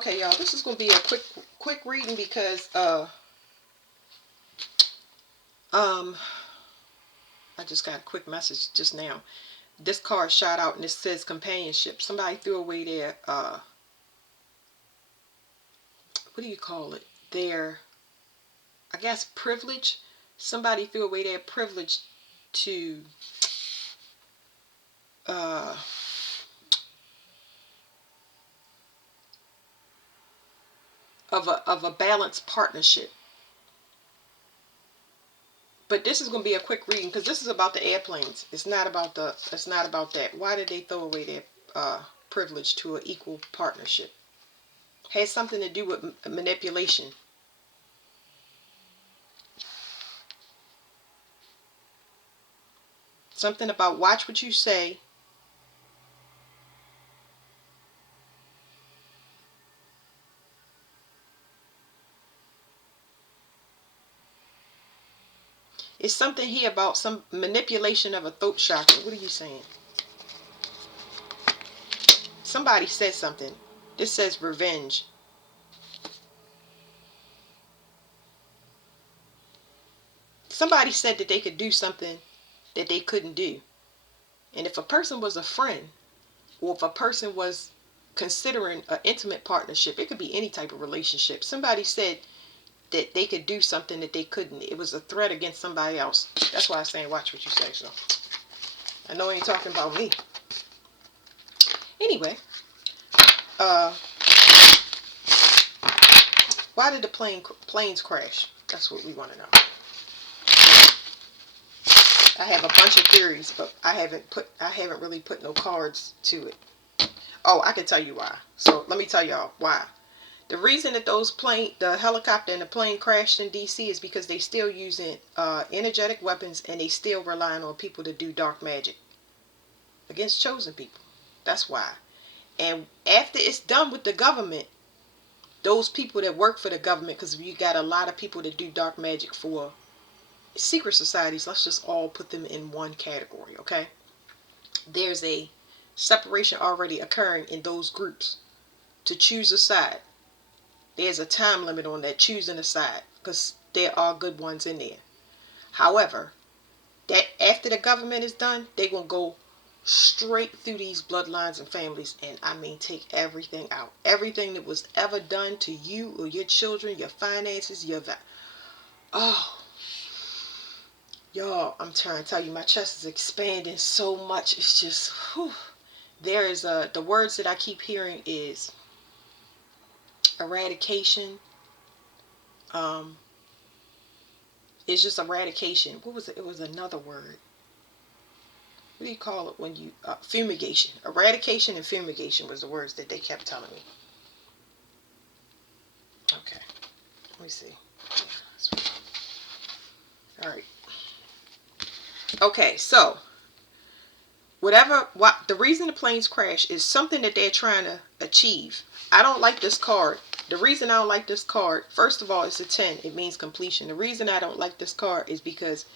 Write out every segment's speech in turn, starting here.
Okay, y'all, this is going to be a quick reading because I just got a quick message just now. This card shot out and it says companionship. Somebody threw away their what do you call it? Their, I guess, privilege. Somebody threw away their privilege to uh of a balanced partnership. But this is going to be a quick reading because this is about the airplanes. It's not about that. Why did they throw away their privilege to an equal partnership? Has something to do with manipulation. Something about watch what you say. It's something here about some manipulation of a throat chakra. What are you saying? Somebody said something. This says revenge. Somebody said that they could do something that they couldn't do. And if a person was a friend, or if a person was considering an intimate partnership, it could be any type of relationship. Somebody said that they could do something that they couldn't. It was a threat against somebody else. That's why I'm saying watch what you say. So I know I ain't talking about me. Anyway, why did the planes crash? That's what we want to know. I have a bunch of theories, but I haven't really put no cards to it. Oh, I can tell you why. So let me tell y'all why. The reason that the helicopter and the plane crashed in DC is because they still using energetic weapons and they still relying on people to do dark magic against chosen people. That's why. And after it's done with the government, those people that work for the government, because you got a lot of people that do dark magic for secret societies, let's just all put them in one category, okay? There's a separation already occurring in those groups to choose a side. There's a time limit on that choosing a side because there are good ones in there. However, that after the government is done, they're going to go straight through these bloodlines and families and I mean take everything out. Everything that was ever done to you or your children, your finances, oh, y'all, I'm trying to tell you, my chest is expanding so much. It's just, whew. There is the words that I keep hearing is eradication. It's just eradication. What was it? It was another word. What do you call it when you fumigation? Eradication and fumigation was the words that they kept telling me. Okay, let me see. All right. Okay, so what the reason the planes crash is something that they're trying to achieve. I don't like this card. The reason I don't like this card, first of all, it's a 10. It means completion. The reason I don't like this card is because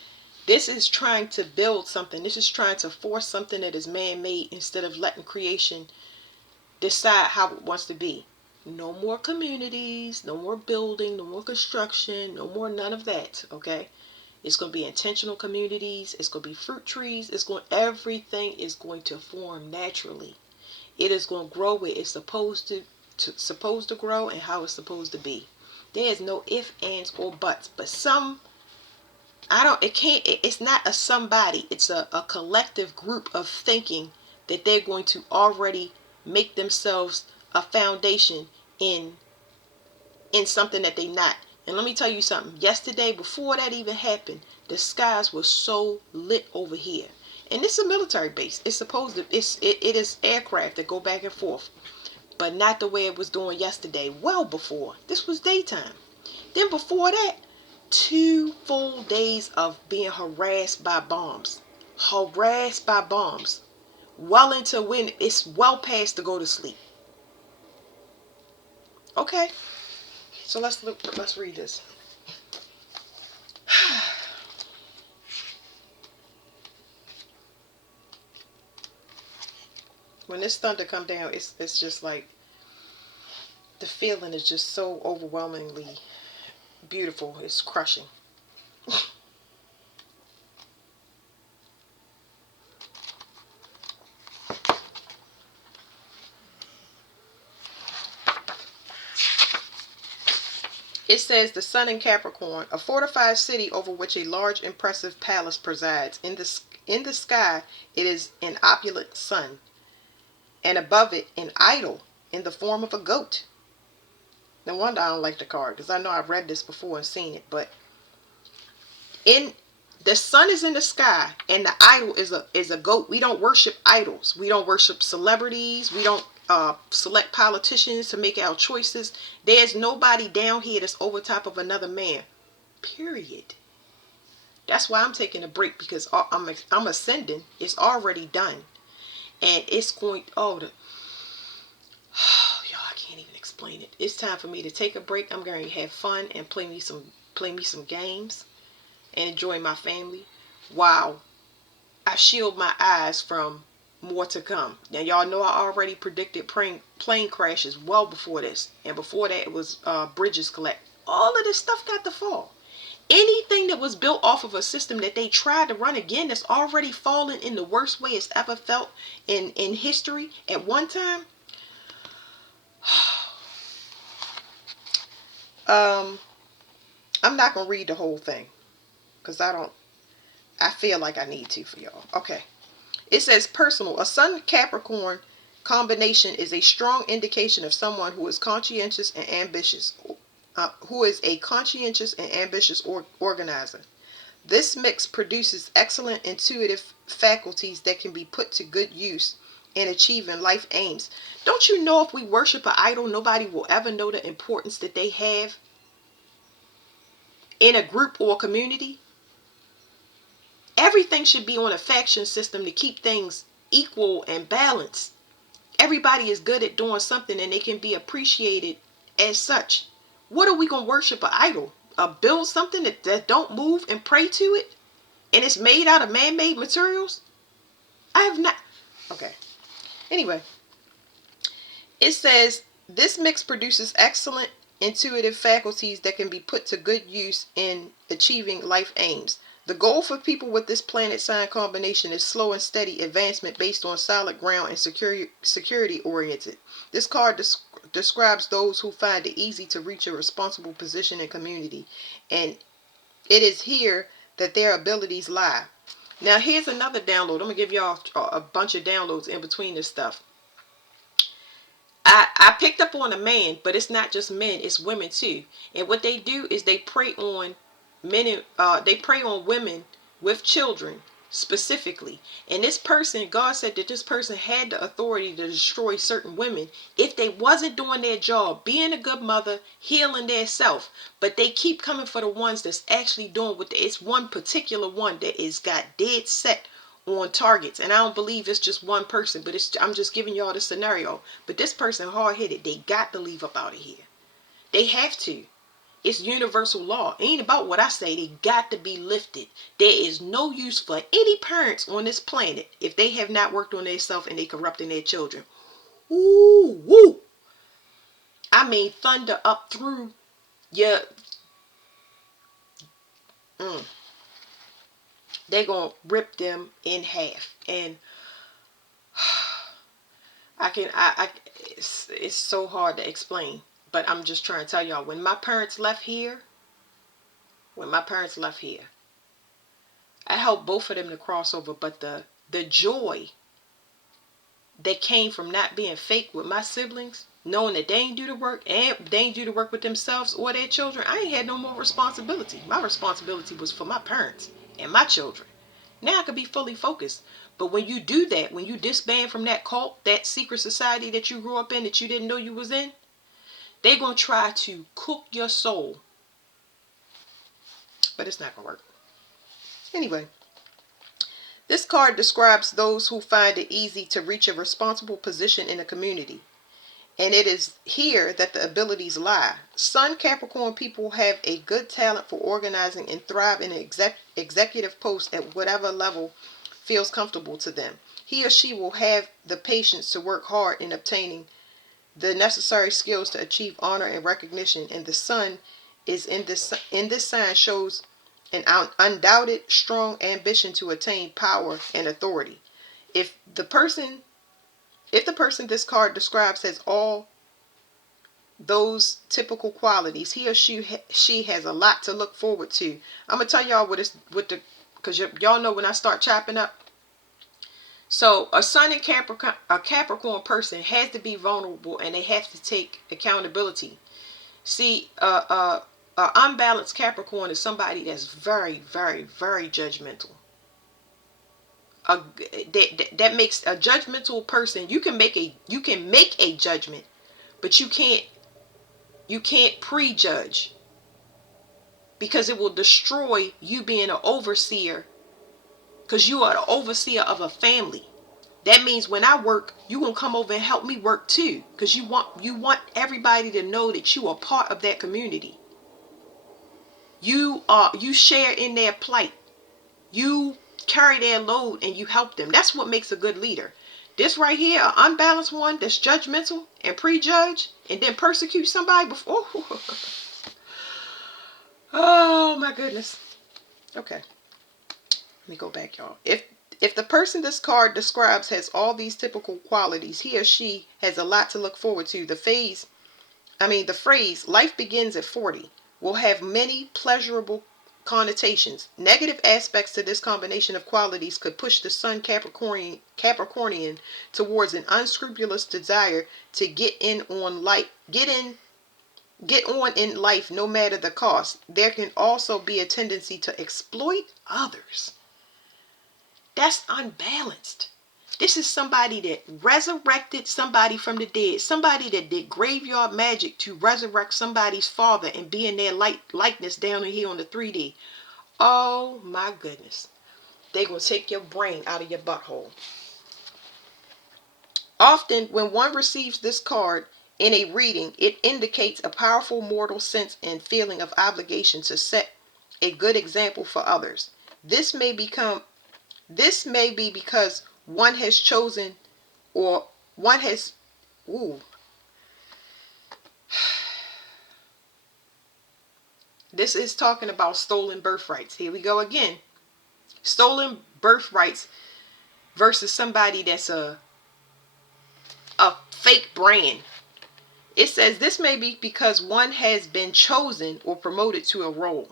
this is trying to build something. This is trying to force something that is man-made instead of letting creation decide how it wants to be. No more communities, no more building, no more construction, no more none of that, okay? It's going to be intentional communities. It's going to be fruit trees. Everything is going to form naturally. It is going to grow where it's supposed to grow and how it's supposed to be. There is no ifs, ands, or buts. But it's not a somebody. It's a collective group of thinking that they're going to already make themselves a foundation in something that they're not. And let me tell you something. Yesterday, before that even happened, the skies were so lit over here. And this is a military base. It's supposed to. It is aircraft that go back and forth, but not the way it was doing yesterday. Well, before this was daytime. Then before that, 2 full days of being harassed by bombs. Harassed by bombs. Well into when it's well past to go to sleep. Okay, so let's read this. When this thunder come down, it's just like The feeling is just so overwhelmingly beautiful. It's crushing. It says the sun in Capricorn, a fortified city over which a large impressive palace presides. In the sky it is an opulent sun, and above it an idol in the form of a goat. No wonder I don't like the card, because I know I've read this before and seen it. But in the sun is in the sky, and the idol is a goat. We don't worship idols. We don't worship celebrities. We don't select politicians to make our choices. There's nobody down here that's over top of another man. Period. That's why I'm taking a break, because I'm ascending. It's already done, and it's going. Oh, y'all, I can't even explain it. It's time for me to take a break. I'm going to have fun and play me some games and enjoy my family while I shield my eyes from more to come. Now, y'all know I already predicted plane crashes well before this, and before that it was bridges collapse. All of this stuff got to fall. Anything that was built off of a system that they tried to run again, that's already fallen in the worst way it's ever felt in history at one time. I'm not gonna read the whole thing, because I feel like I need to for y'all. Okay. It says personal. A Sun Capricorn combination is a strong indication of someone who is conscientious and ambitious. Who is a conscientious and ambitious organizer. This mix produces excellent intuitive faculties that can be put to good use in achieving life aims. Don't you know if we worship an idol, nobody will ever know the importance that they have in a group or community? Everything should be on a faction system to keep things equal and balanced. Everybody is good at doing something, and they can be appreciated as such. What are we going to worship an idol? Build something that don't move and pray to it? And it's made out of man-made materials? I have not. Okay. Anyway. It says, this mix produces excellent intuitive faculties that can be put to good use in achieving life aims. The goal for people with this planet sign combination is slow and steady advancement based on solid ground and security oriented. This card describes those who find it easy to reach a responsible position in community, and it is here that their abilities lie. Now here's another download. I'm going to give y'all a bunch of downloads in between this stuff. I picked up on a man, but it's not just men, it's women too. And what they do is they prey on men, they prey on women with children specifically. And this person, God said that this person had the authority to destroy certain women if they wasn't doing their job, being a good mother, healing their self. But they keep coming for the ones that's actually doing what it's one particular one that is got dead set on targets. And I don't believe it's just one person, but I'm just giving y'all the scenario. But this person hard-headed, they got to leave up out of here. They have to. It's universal law. It ain't about what I say. They got to be lifted. There is no use for any parents on this planet if they have not worked on themselves and they corrupting their children. Ooh, woo. I mean, thunder up through your they're gonna rip them in half. And it's so hard to explain, but I'm just trying to tell y'all, when my parents left here, I helped both of them to cross over, but the joy that came from not being fake with my siblings, knowing that they ain't do the work and they ain't do the work with themselves or their children, I ain't had no more responsibility. My responsibility was for my parents and my children. Now I could be fully focused. But when you do that, when you disband from that cult, that secret society that you grew up in that you didn't know you was in, they're going to try to cook your soul. But it's not going to work. Anyway, this card describes those who find it easy to reach a responsible position in a community. And it is here that the abilities lie. Sun Capricorn people have a good talent for organizing and thrive in an executive post at whatever level feels comfortable to them. He or she will have the patience to work hard in obtaining the necessary skills to achieve honor and recognition, and the sun is in this sign shows an undoubted strong ambition to attain power and authority. If the person this card describes has all those typical qualities, he or she has a lot to look forward to. I'm gonna tell y'all because y'all know when I start chopping up. So a sun in Capricorn, a Capricorn person has to be vulnerable, and they have to take accountability. See, unbalanced Capricorn is somebody that's very, very, very judgmental. That makes a judgmental person. You can make a judgment, but you can't prejudge, because it will destroy you being an overseer, because you are the overseer of a family. That means when I work, you gonna come over and help me work too, because you want everybody to know that you are part of that community. You share in their plight. You carry their load and you help them. That's what makes a good leader. This right here, an unbalanced one that's judgmental and prejudge and then persecute somebody before. Oh my goodness. Okay. Let me go back, y'all. If the person this card describes has all these typical qualities, he or she has a lot to look forward to. The phrase, life begins at 40, will have many pleasurable connotations. Negative aspects to this combination of qualities could push the Sun Capricornian towards an unscrupulous desire to get on in life no matter the cost. There can also be a tendency to exploit others. That's unbalanced. This is somebody that resurrected somebody from the dead. Somebody that did graveyard magic to resurrect somebody's father and be in their likeness down here on the 3D. Oh my goodness. They're going to take your brain out of your butthole. Often when one receives this card in a reading, it indicates a powerful mortal sense and feeling of obligation to set a good example for others. This may be because one has chosen, or one has, this is talking about stolen birthrights. Here we go again. Stolen birthrights versus somebody that's a fake brand. It says this may be because one has been chosen or promoted to a role.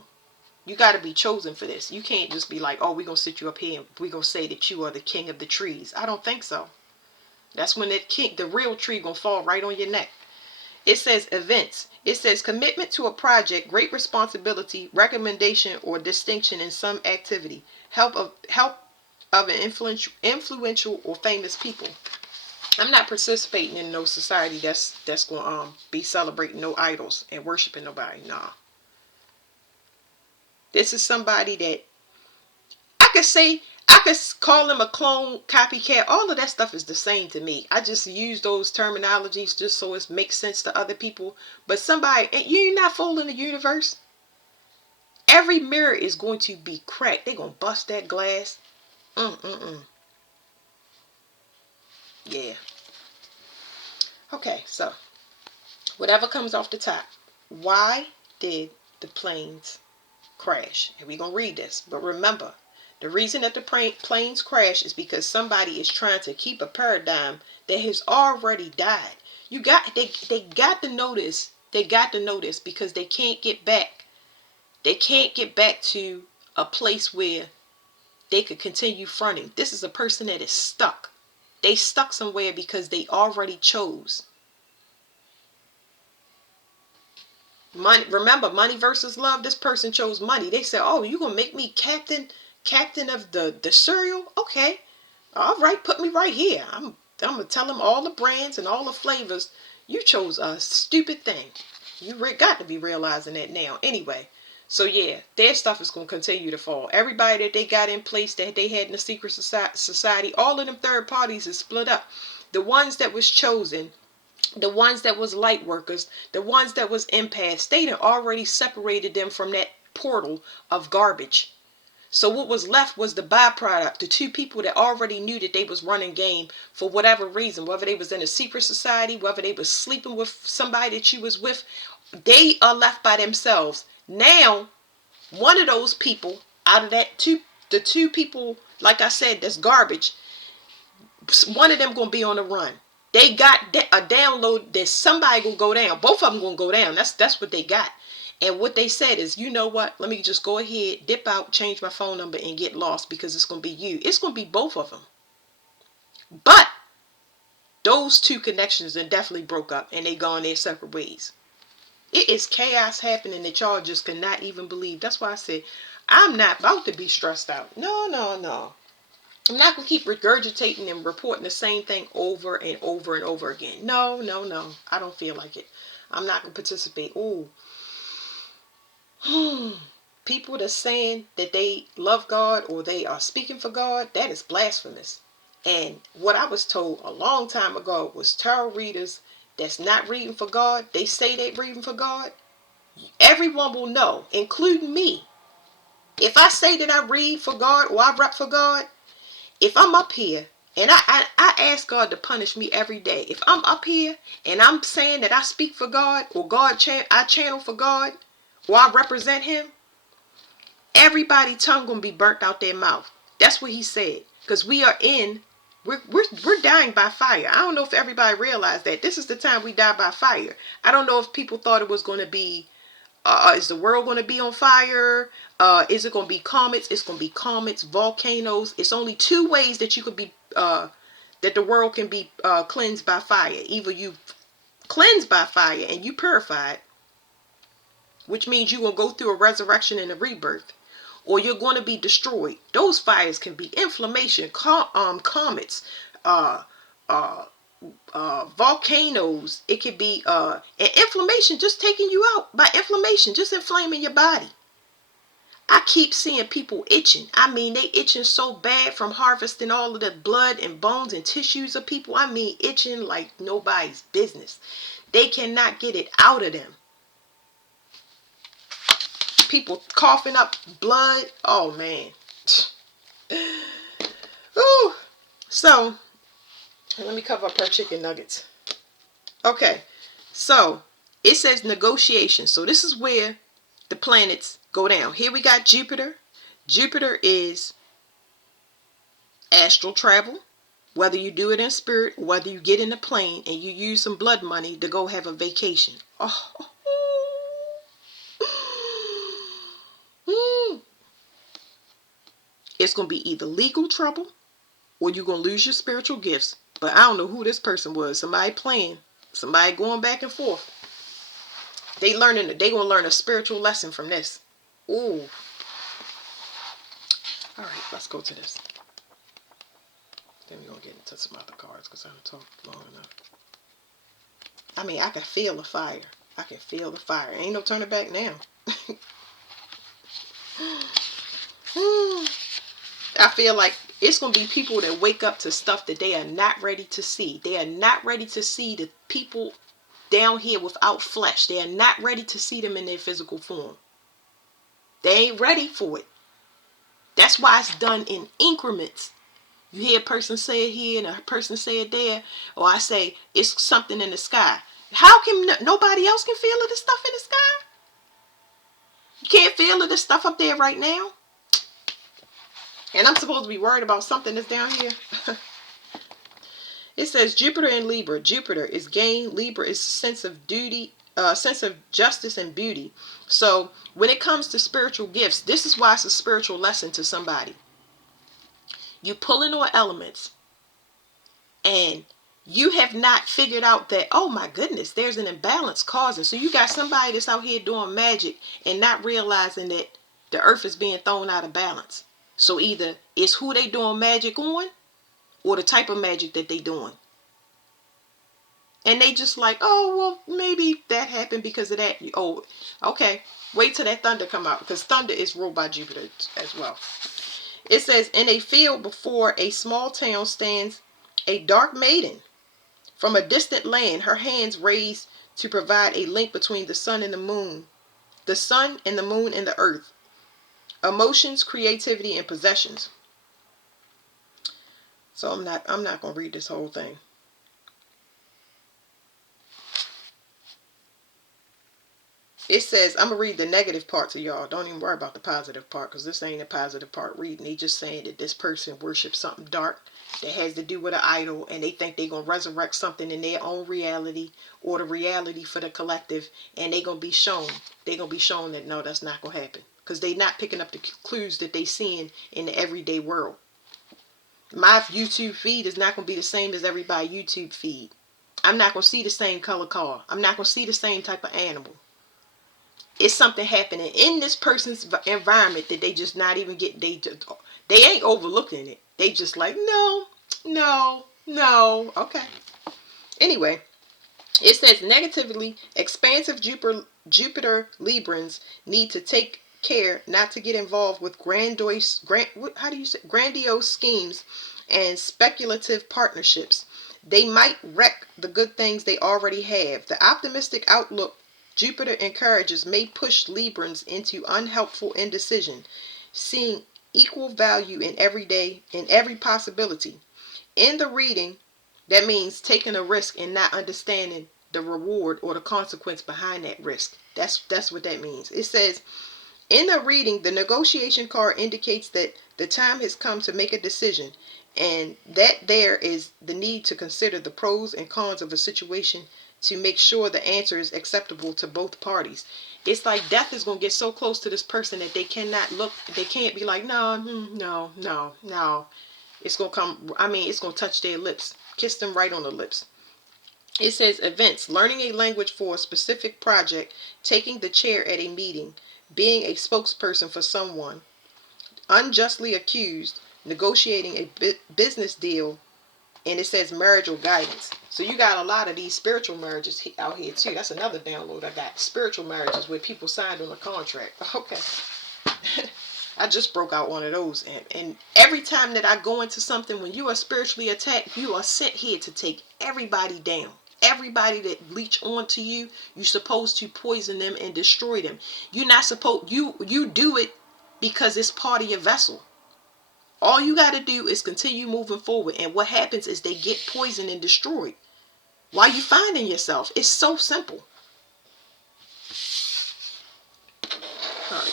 You got to be chosen for this. You can't just be like, oh, we're going to sit you up here and we're going to say that you are the king of the trees. I don't think so. That's when the real tree going to fall right on your neck. It says events. It says commitment to a project, great responsibility, recommendation, or distinction in some activity. Help of an influential or famous people. I'm not participating in no society that's going to be celebrating no idols and worshiping nobody. Nah. This is somebody that I could call them a clone, copycat. All of that stuff is the same to me. I just use those terminologies just so it makes sense to other people. But somebody, you're not fooling the universe. Every mirror is going to be cracked. They're going to bust that glass. Yeah. Okay, so whatever comes off the top. Why did the planes crash? And we're going to read this. But remember, the reason that the planes crash is because somebody is trying to keep a paradigm that has already died. They got to know this. They got to know this because they can't get back. They can't get back to a place where they could continue fronting. This is a person that is stuck. They stuck somewhere because they already chose. Money, remember, money versus love. This person chose money. They said, oh, you gonna make me captain of the cereal? Okay, all right, put me right here. I'm gonna tell them all the brands and all the flavors. You chose a stupid thing. You got to be realizing that now. Anyway, so yeah, their stuff is gonna continue to fall. Everybody that they got in place that they had in the secret society, all of them third parties is split up. The ones that was chosen, the ones that was light workers, the ones that was empaths, they done already separated them from that portal of garbage. So what was left was the byproduct. The two people that already knew that they was running game for whatever reason, whether they was in a secret society, whether they was sleeping with somebody that you was with, they are left by themselves. Now, one of those people out of the two people, like I said, that's garbage, one of them gonna be on the run. They got a download that somebody gonna go down. Both of them gonna go down. That's what they got. And what they said is, you know what? Let me just go ahead, dip out, change my phone number, and get lost because it's gonna be you. It's gonna be both of them. But those two connections are definitely broke up, and they gone their separate ways. It is chaos happening that y'all just cannot even believe. That's why I said I'm not about to be stressed out. No, no, no. I'm not going to keep regurgitating and reporting the same thing over and over and over again. No, no, no. I don't feel like it. I'm not going to participate. Ooh. People that's saying that they love God or they are speaking for God, that is blasphemous. And what I was told a long time ago was tarot readers that's not reading for God, they say they're reading for God, everyone will know, including me. If I say that I read for God or I rep for God, if I'm up here and I ask God to punish me every day, if I'm up here and I'm saying that I speak for God or I channel for God or I represent him, everybody's tongue gonna be burnt out their mouth. That's what he said. Because we're dying by fire. I don't know if everybody realized that. This is the time we die by fire. I don't know if people thought it was going to be is the world going to be on fire? Is it going to be comets? It's going to be comets, volcanoes. It's only two ways that you could be, that the world can be cleansed by fire. Either you cleansed by fire and you purified, which means you're going to go through a resurrection and a rebirth, or you're going to be destroyed. Those fires can be inflammation, comets, volcanoes. It could be and inflammation, just taking you out by inflammation, just inflaming your body. I keep seeing people itching. I mean, they itching so bad from harvesting all of the blood and bones and tissues of people. I mean, itching like nobody's business. They cannot get it out of them. People coughing up blood. Oh man. Ooh. So let me cover up her chicken nuggets. Okay, so it says negotiation. So this is where the planets go down. Here we got Jupiter. Jupiter is astral travel. Whether you do it in spirit, whether you get in a plane and you use some blood money to go have a vacation. Oh. It's going to be either legal trouble or you're going to lose your spiritual gifts. But I don't know who this person was. Somebody playing. Somebody going back and forth. They going to learn a spiritual lesson from this. Ooh. All right, let's go to this. Then we're going to get into some other cards because I haven't talked long enough. I mean, I can feel the fire. I can feel the fire. Ain't no turning back now. I feel like it's going to be people that wake up to stuff that they are not ready to see. They are not ready to see the people down here without flesh. They are not ready to see them in their physical form. They ain't ready for it. That's why it's done in increments. You hear a person say it here and a person say it there. Or I say, it's something in the sky. How can nobody else can feel it, the stuff in the sky? You can't feel it, the stuff up there right now? And I'm supposed to be worried about something that's down here? It says Jupiter and Libra. Jupiter is gain. Libra is sense of duty, sense of justice and beauty. So when it comes to spiritual gifts, this is why it's a spiritual lesson to somebody. You pulling on elements and you have not figured out that, oh my goodness, there's an imbalance causing. So you got somebody that's out here doing magic and not realizing that the earth is being thrown out of balance. So either it's who they doing magic on or the type of magic that they doing. And they just like, oh, well, maybe that happened because of that. Oh, okay. Wait till that thunder come out because thunder is ruled by Jupiter as well. It says, in a field before a small town stands a dark maiden. From a distant land, her hands raised to provide a link between the sun and the moon. The sun and the moon and the earth. emotions, creativity, and possessions. So I'm not going to read this whole thing. It says, I'm going to read the negative part to y'all. Don't even worry about the positive part, because this ain't a positive part reading. They just saying that this person worships something dark that has to do with an idol, and they think they're going to resurrect something in their own reality, or the reality for the collective, and they're going to be shown. They're going to be shown that, no, that's not going to happen, because they're not picking up the clues that they seeing in the everyday world. My YouTube feed is not going to be the same as everybody's YouTube feed. I'm not going to see the same color car. I'm not going to see the same type of animal. It's something happening in this person's environment that they just not even get. They ain't overlooking it. They just like, no, no, no. Okay. Anyway, it says negatively expansive Jupiter Librans need to take care not to get involved with grandiose schemes and speculative partnerships. They might wreck the good things they already have. The optimistic outlook Jupiter encourages may push Librans into unhelpful indecision, seeing equal value in every possibility. In the reading, that means taking a risk and not understanding the reward or the consequence behind that risk. That's what that means. It says, in the reading, the negotiation card indicates that the time has come to make a decision, and that there is the need to consider the pros and cons of a situation to make sure the answer is acceptable to both parties. It's like death is going to get so close to this person that they can't be like, no, no, no, no. It's going to come, it's going to touch their lips, kiss them right on the lips. It says events, learning a language for a specific project, taking the chair at a meeting, being a spokesperson for someone, unjustly accused, negotiating a business deal, and it says marital guidance. So you got a lot of these spiritual marriages out here too. That's another download I got. Spiritual marriages where people signed on a contract. Okay. I just broke out one of those. And every time that I go into something, when you are spiritually attacked, you are sent here to take everybody down. Everybody that leech onto you, you're supposed to poison them and destroy them. You're not supposed, you do it because it's part of your vessel. All you got to do is continue moving forward. And what happens is they get poisoned and destroyed while you finding yourself. It's so simple. All right.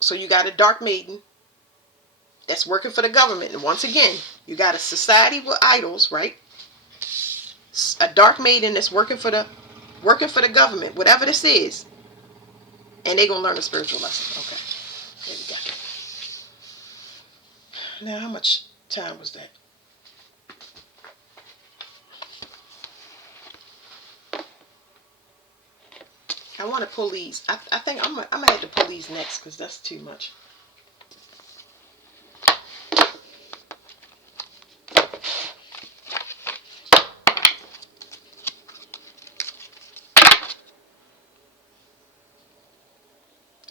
So you got a dark maiden that's working for the government. And once again, you got a society with idols, right? A dark maiden that's working for the government, whatever this is. And they're going to learn a spiritual lesson. Okay. There we go. Now, how much time was that? I want to pull these. I think I'm going to have to pull these next because that's too much.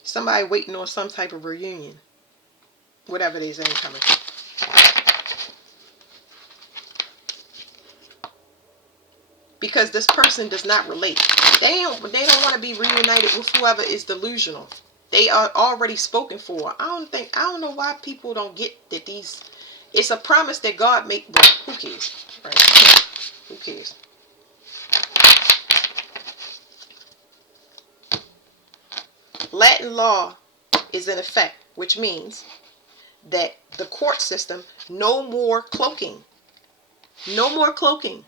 Somebody waiting on some type of reunion. Whatever it is, ain't coming. Because this person does not relate. They don't want to be reunited with whoever is delusional. They are already spoken for. I don't know why people don't get that these. It's a promise that God made. Well, who cares, right? Who cares? Latin law is in effect, which means that the court system, no more cloaking. No more cloaking.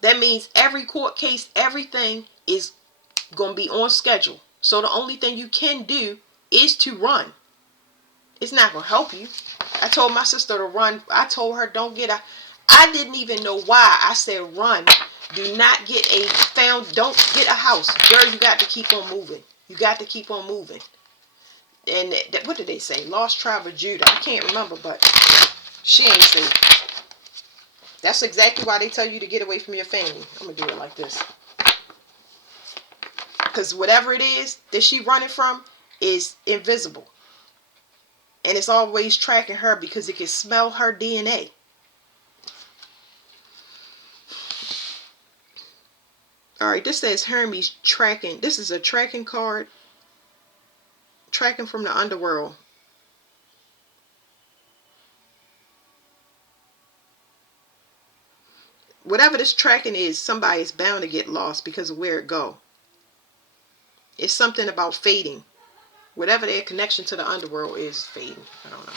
That means every court case, everything is going to be on schedule. So the only thing you can do is to run. It's not going to help you. I told my sister to run. I told her don't get a. I didn't even know why. I said run. Do not get don't get a house. Girl, you got to keep on moving. You got to keep on moving. And what did they say? Lost tribe of Judah. I can't remember, but she ain't safe. That's exactly why they tell you to get away from your family. I'm going to do it like this. Because whatever it is that she running from is invisible. And it's always tracking her because it can smell her DNA. Alright, this says Hermes tracking. This is a tracking card. tracking from the underworld. Whatever this tracking is, somebody is bound to get lost because of where it go. It's something about fading. Whatever their connection to the underworld is fading. I don't know.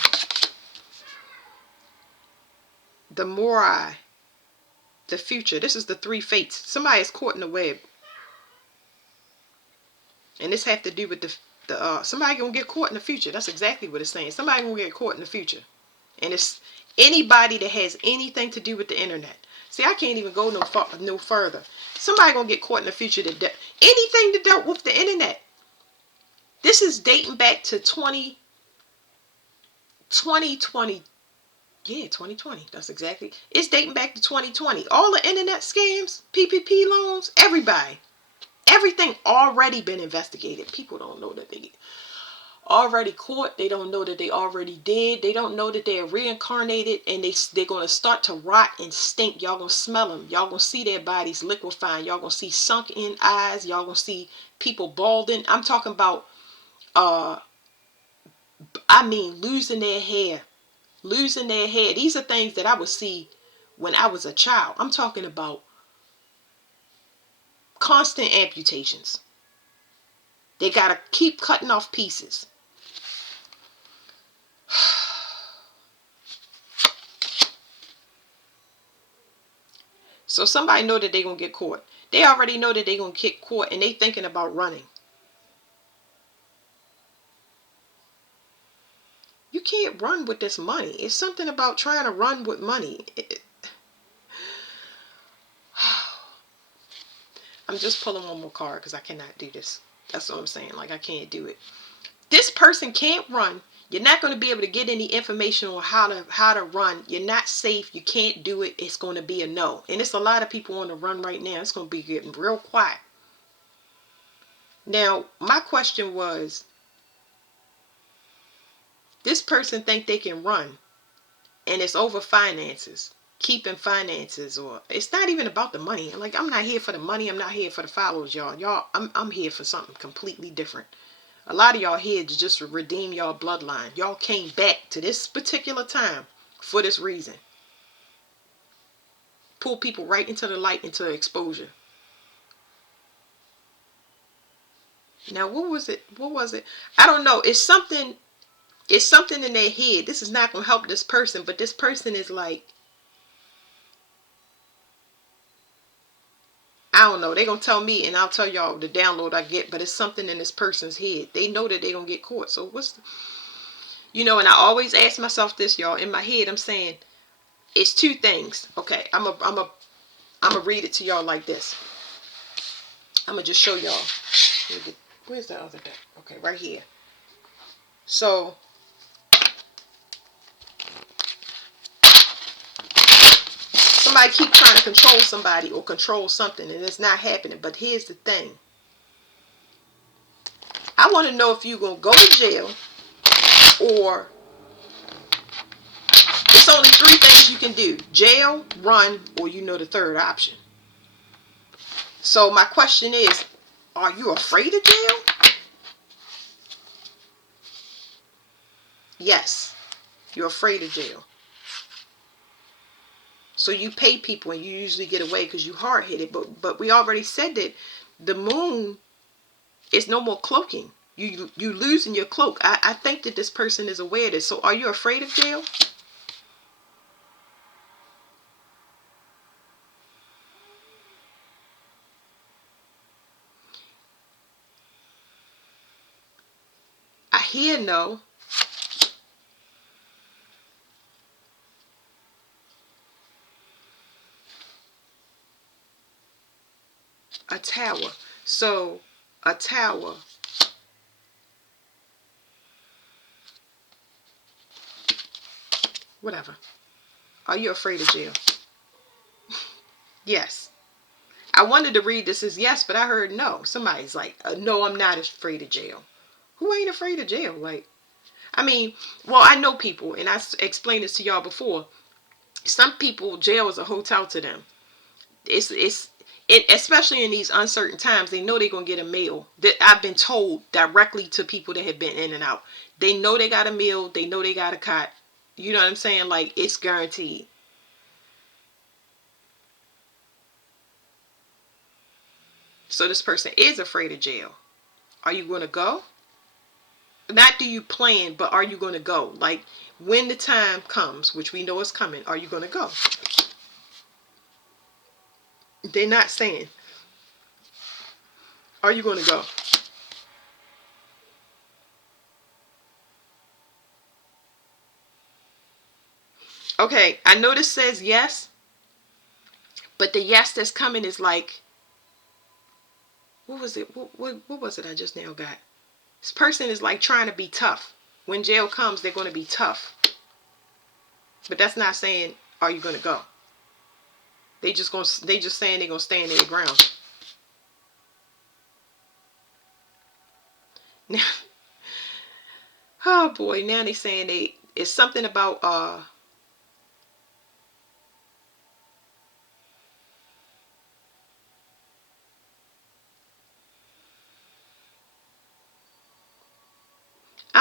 The Morai. The future. This is the three fates. Somebody is caught in the web. And this have to do with the somebody gonna get caught in the future. That's exactly what it's saying. Somebody gonna get caught in the future. And it's anybody that has anything to do with the internet. See, I can't even go no further. Somebody gonna get caught in the future that anything that dealt with the internet. This is dating back to 2020. Yeah, 2020. That's exactly. It's dating back to 2020. All the internet scams, PPP loans, everybody. Everything already been investigated. People don't know that they already caught. They don't know that they already did. They don't know that they're reincarnated and they're going to start to rot and stink. Y'all going to smell them. Y'all going to see their bodies liquefying. Y'all going to see sunk in eyes. Y'all going to see people balding. I'm talking about, losing their hair. Losing their hair. These are things that I would see when I was a child. I'm talking about constant amputations. They got to keep cutting off pieces. So somebody know that they're going to get caught. They already know that they're going to get caught and they thinking about running. You can't run with this money. It's something about trying to run with money. I'm just pulling one more card because I cannot do this. That's what I'm saying. Like, I can't do it. This person can't run. You're not going to be able to get any information on how to run. You're not safe. You can't do it. It's going to be a no. And it's a lot of people on the run right now. It's going to be getting real quiet. Now, my question was, this person think they can run, and it's over finances, keeping finances, or it's not even about the money. Like, I'm not here for the money. I'm not here for the followers, y'all. I'm here for something completely different. A lot of y'all here to just redeem y'all bloodline. Y'all came back to this particular time for this reason. Pull people right into the light, into exposure. Now, what was it? I don't know. It's something in their head. This is not going to help this person, but this person is like, I don't know. They're going to tell me, and I'll tell y'all the download I get, but it's something in this person's head. They know that they're going to get caught. So and I always ask myself this, y'all. In my head, I'm saying, it's two things. Okay, I'm a read it to y'all like this. I'm going to just show y'all. Where's the other deck? Okay, right here. So, somebody keep trying to control somebody or control something, and it's not happening. But here's the thing. I want to know if you're going to go to jail, or it's only three things you can do. Jail, run, or the third option. So my question is, are you afraid of jail? Yes, you're afraid of jail. So you pay people and you usually get away because you hard-headed. But we already said that the moon is no more cloaking. You losing your cloak. I think that this person is aware of this. So are you afraid of jail? I hear no. A tower. So a tower. Whatever. Are you afraid of jail? Yes. I wanted to read this as yes, but I heard no. Somebody's like, no, I'm not afraid of jail. Who ain't afraid of jail? Like, I know people, and I explained this to y'all before. Some people, jail is a hotel to them. It's especially in these uncertain times, they know they're going to get a meal. That I've been told directly to people that have been in and out. They know they got a meal. They know they got a cot. You know what I'm saying? Like, it's guaranteed. So this person is afraid of jail. Are you going to go? Not do you plan, but are you going to go? Like, when the time comes, which we know is coming, are you going to go? They're not saying, are you going to go? Okay, I know this says yes, but the yes that's coming is like, what was it? What was it I just now got? This person is like trying to be tough. When jail comes, they're going to be tough. But that's not saying, are you going to go? They just saying they're going to stand their ground. Now, oh boy, now they saying it's something about I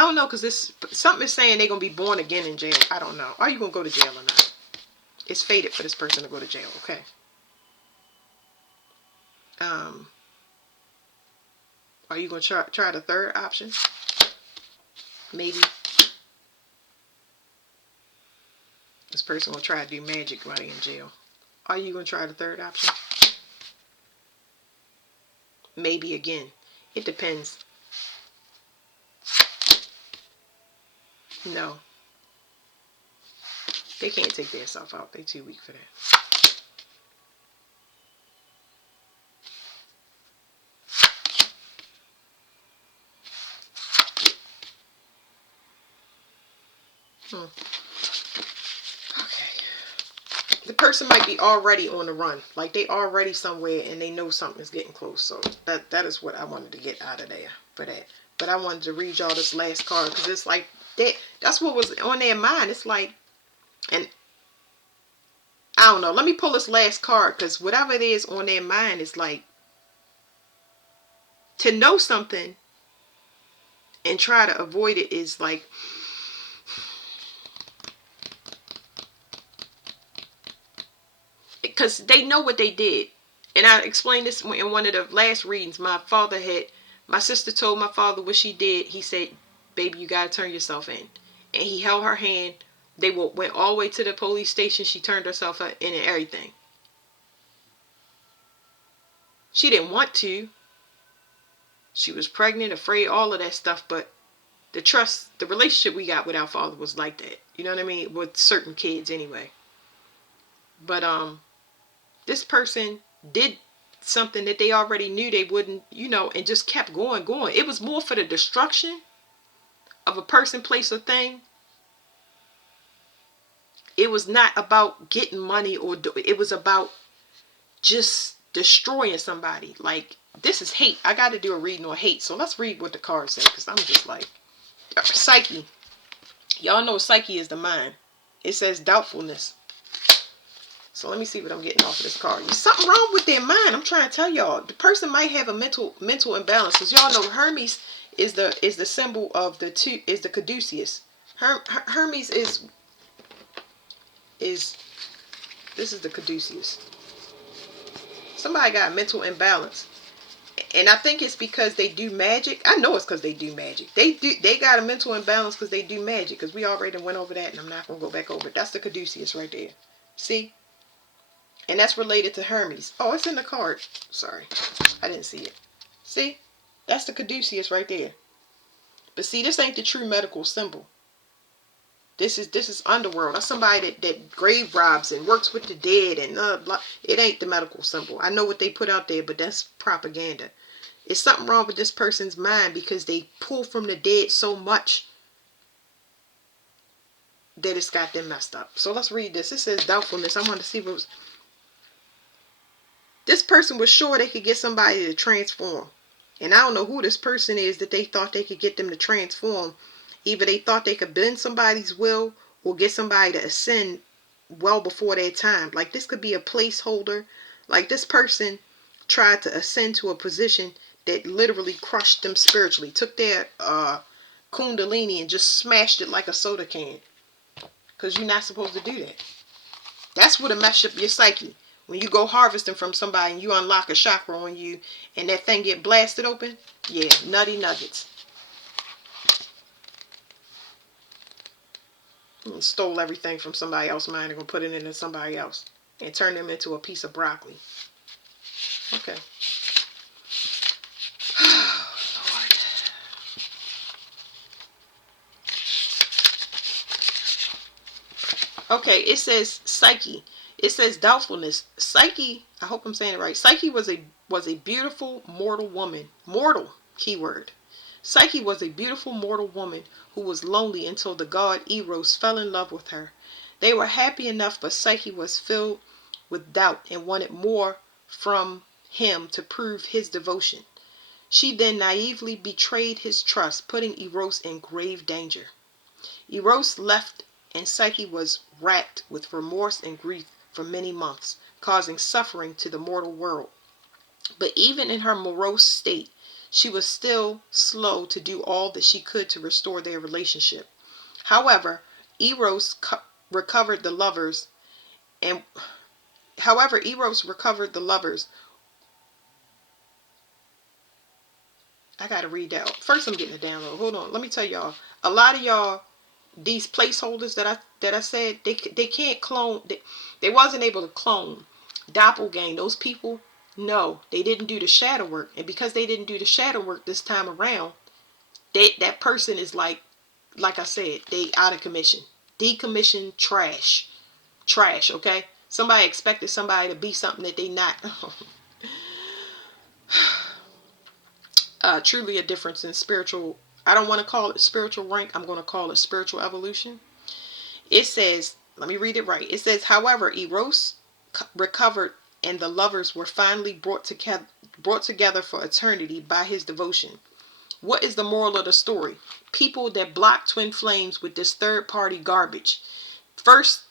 don't know, because this something is saying they're gonna be born again in jail. I don't know. Are you gonna go to jail or not? It's fated for this person to go to jail. Okay. Are you gonna try the third option? Maybe this person will try to do magic while they're in jail. Are you gonna try the third option? Maybe again. It depends. No. They can't take their self out. They're too weak for that. Okay. The person might be already on the run. Like, they already somewhere and they know something's getting close. So that is what I wanted to get out of there for that. But I wanted to read y'all this last card because it's like that's what was on their mind. It's like, and I don't know. Let me pull this last card because whatever it is on their mind is like to know something and try to avoid it is like, because they know what they did. And I explained this in one of the last readings. My sister told my father what she did. He said, baby, you got to turn yourself in. And he held her hand. They went all the way to the police station. She turned herself in and everything. She didn't want to. She was pregnant, afraid, all of that stuff. But the relationship we got with our father was like that. You know what I mean? With certain kids anyway. But this person did something that they already knew they wouldn't, and just kept going. It was more for the destruction of a person, place, or thing. It was not about getting money it was about just destroying somebody. Like, this is hate. I got to do a reading on hate. So let's read what the cards say, because I'm just like, psyche. Y'all know psyche is the mind. It says doubtfulness. So let me see what I'm getting off of this card. There's something wrong with their mind. I'm trying to tell y'all. The person might have a mental imbalance. Because y'all know Hermes is the symbol of the caduceus. Hermes is this is the caduceus. Somebody got a mental imbalance. And I think it's because they do magic. I know it's because they do magic. They got a mental imbalance because they do magic. Because we already went over that and I'm not going to go back over it. That's the caduceus right there. See? And that's related to Hermes. Oh, it's in the card. Sorry. I didn't see it. See? That's the caduceus right there. But see, this ain't the true medical symbol. This is underworld. That's somebody that grave robs and works with the dead and blah. It ain't the medical symbol. I know what they put out there, but that's propaganda. It's something wrong with this person's mind because they pull from the dead so much that it's got them messed up. So let's read this. It says doubtfulness. I want to see what was... This person was sure they could get somebody to transform. And I don't know who this person is that they thought they could get them to transform. Either they thought they could bend somebody's will or get somebody to ascend well before their time. Like, this could be a placeholder. Like this person tried to ascend to a position that literally crushed them spiritually. Took their kundalini and just smashed it like a soda can. Because you're not supposed to do that. That's what will mess up your psyche. When you go harvesting from somebody and you unlock a chakra on you and that thing get blasted open, yeah, nutty nuggets. You stole everything from somebody else's mind and gonna put it into somebody else and turn them into a piece of broccoli. Okay. Lord. Okay, it says psyche. It says doubtfulness. Psyche, I hope I'm saying it right. Psyche was a beautiful mortal woman. Mortal, keyword. Psyche was a beautiful mortal woman who was lonely until the god Eros fell in love with her. They were happy enough, but Psyche was filled with doubt and wanted more from him to prove his devotion. She then naively betrayed his trust, putting Eros in grave danger. Eros left and Psyche was racked with remorse and grief for many months, causing suffering to the mortal world. But even in her morose state, she was still slow to do all that she could to restore their relationship. However, Eros recovered the lovers and Eros recovered the lovers. I gotta read that. First I'm getting a download. Hold on. Let me tell y'all. A lot of y'all, these placeholders that I said, they can't clone. They wasn't able to clone doppelgang those people. No, they didn't do the shadow work, and because they didn't do the shadow work this time around, that person is like I said, they out of commission, decommissioned, trash. Okay, somebody expected somebody to be something that they not. Truly a difference in spiritual. I don't want to call it spiritual rank. I'm going to call it spiritual evolution. It says, let me read it right. It says, however, Eros recovered and the lovers were finally brought together for eternity by his devotion. What is the moral of the story? People that block twin flames with this third party garbage. First,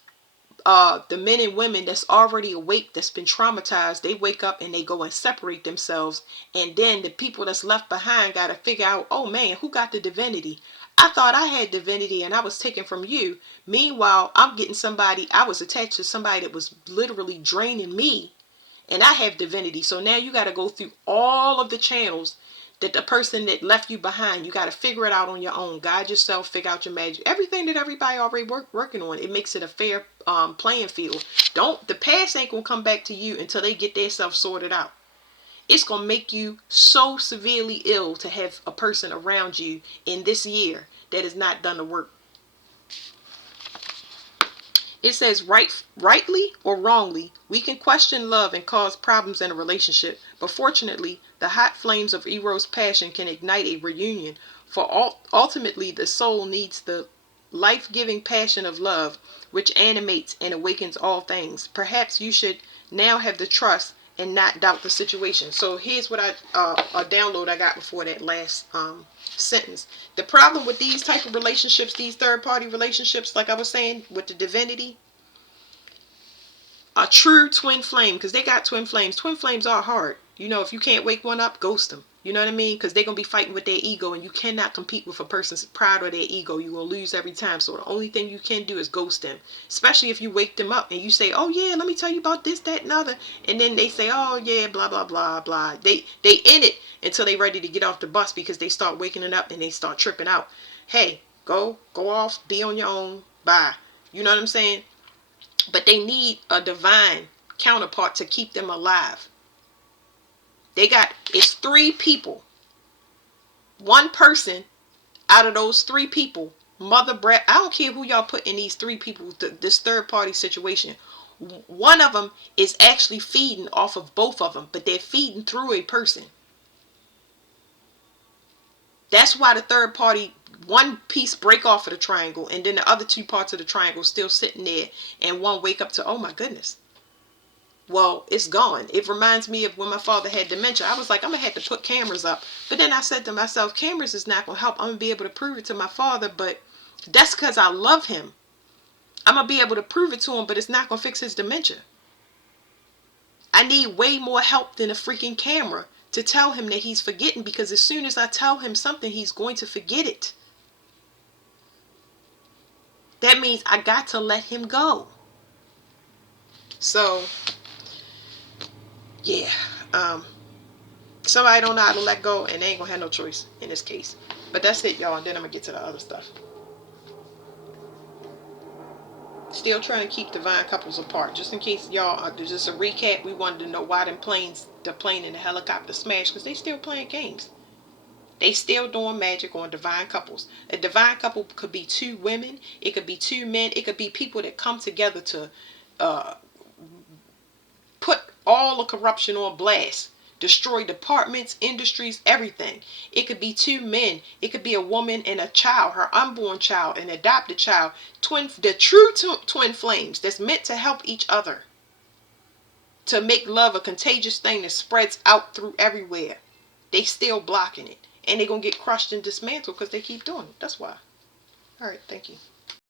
the men and women that's already awake, that's been traumatized, they wake up and they go and separate themselves. And then the people that's left behind got to figure out, oh man, who got the divinity? I thought I had divinity and I was taken from you. Meanwhile, I'm getting somebody, I was attached to somebody that was literally draining me. And I have divinity. So now you got to go through all of the channels that the person that left you behind, you got to figure it out on your own. Guide yourself, figure out your magic. Everything that everybody already working on. It makes it a fair playing field. The past ain't going to come back to you until they get themselves sorted out. It's going to make you so severely ill to have a person around you in this year that has not done the work. It says, rightly or wrongly, we can question love and cause problems in a relationship. But fortunately, the hot flames of Eros' passion can ignite a reunion. For ultimately, the soul needs the life-giving passion of love, which animates and awakens all things. Perhaps you should now have the trust and not doubt the situation. So here's what a download I got before that last sentence. The problem with these type of relationships, these third-party relationships, like I was saying with the divinity, a true twin flame, because they got twin flames. Twin flames are hard. You know, if you can't wake one up, ghost them. You know what I mean? Because they're going to be fighting with their ego, and you cannot compete with a person's pride or their ego. You're going to lose every time. So the only thing you can do is ghost them. Especially if you wake them up and you say, oh yeah, let me tell you about this, that, and other. And then they say, oh yeah, blah, blah, blah, blah. They in it until they ready to get off the bus because they start waking it up and they start tripping out. Hey, go off, be on your own, bye. You know what I'm saying? But they need a divine counterpart to keep them alive. It's 3 people. One person out of those 3 people, I don't care who y'all put in these 3 people, this third party situation. One of them is actually feeding off of both of them, but they're feeding through a person. That's why the third party, one piece break off of the triangle, and then the other 2 parts of the triangle still sitting there, and one wake up to, oh my goodness. Well, it's gone. It reminds me of when my father had dementia. I was like, I'm going to have to put cameras up. But then I said to myself, cameras is not going to help. I'm going to be able to prove it to my father, but that's because I love him. I'm going to be able to prove it to him, but it's not going to fix his dementia. I need way more help than a freaking camera to tell him that he's forgetting, because as soon as I tell him something, he's going to forget it. That means I got to let him go. So, yeah. Somebody don't know how to let go, and they ain't gonna have no choice in this case. But that's it, y'all. And then I'm gonna get to the other stuff. Still trying to keep divine couples apart. Just in case y'all, just a recap, we wanted to know why the plane and the helicopter smashed, because they still playing games. They still doing magic on divine couples. A divine couple could be two women. It could be two men. It could be people that come together to put all the corruption on blast. Destroy departments, industries, everything. It could be two men. It could be a woman and a child, her unborn child, an adopted child. The true twin flames that's meant to help each other. To make love a contagious thing that spreads out through everywhere. They still blocking it. And they're going to get crushed and dismantled because they keep doing it. That's why. All right, thank you.